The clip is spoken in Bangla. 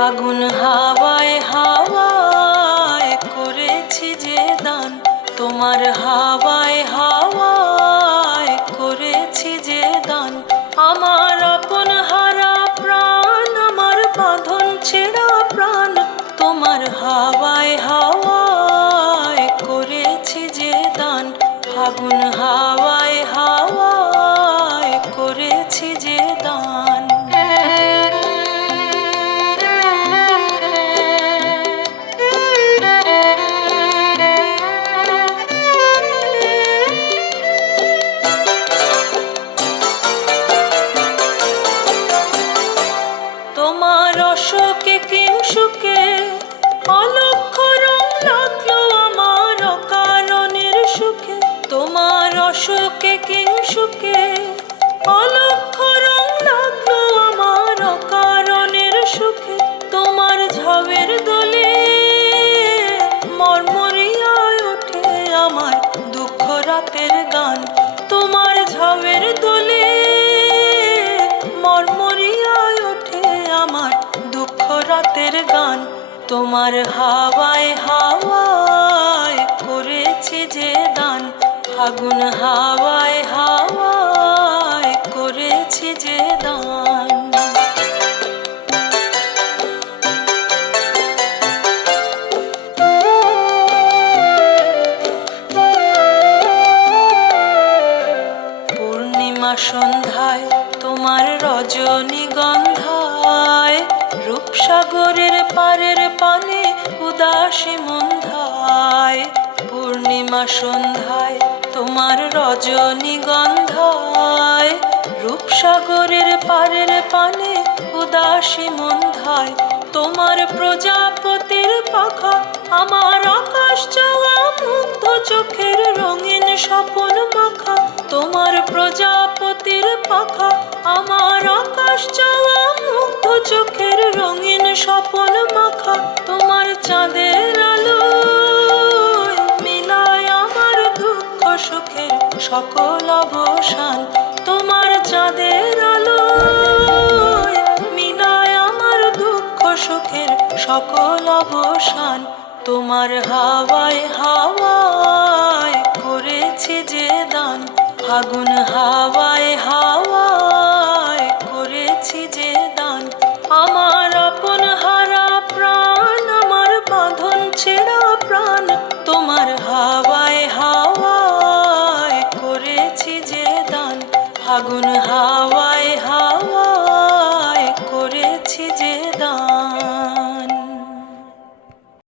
ফাগুন হাওয়ায় হাওয়ায় করেছি যে দান, তোমার হাওয়ায় হাওয়ায় করেছি যে দান। আমার আপন হারা প্রাণ, আমার বাঁধন ছেঁড়া প্রাণ, তোমার হাওয়ায় হাওয়ায় করেছি যে দান। ফাগুন হাওয়ায় হাওয়ায় করেছি যে দান। তোমার অশোকে কিংসুকে অলক্ষ্য রং লাগলো আমার অকারণের সুখে। তোমার অশোকে কিংসুকে অলক্ষ্য রং লাগলো আমার অকারণের সুখে। তোমার ঝাউয়ের দোলে মরমরিয়ায় ওঠে আমার দুঃখ রাতের গান। তোমার ঝাউয়ের দোলে মরমরিয়ায় ওঠে আমার দুঃখ রাতের গান। তোমার হাওয়ায় হাওয়ায় করেছি যে দান, ফাগুন হাওয়ায় হাওয়ায় করেছি যে দান। পূর্ণিমা সন্ধ্যায় তোমার রজনীগন্ধায়, রূপসাগরের পারের পানে উদাসী মন্ধায়। পূর্ণিমা সন্ধ্যায় তোমার রজনীগন্ধায়, রূপসাগরের পারের পানে উদাসী মন্ধায়। তোমার প্রজাপতির পাখা আমার আকাশ চাওয়া মুগ্ধ চোখের রঙিন স্বপন মাখা। তোমার প্রজাপতির পাখা আমার আকাশ চাওয়া মুগ্ধ চোখের রঙিন স্বপন মাখা। তোমার চাঁদের আলো মিলায় আমার দুঃখ সুখের সকল অবসান। তোমার চাঁদের আলো মিলায় আমার দুঃখ সুখের সকল অবসান। তোমার হাওয়ায় হাওয়ায় করেছি যে দান, ফাগুন হাওয়ায় হাওয়ায়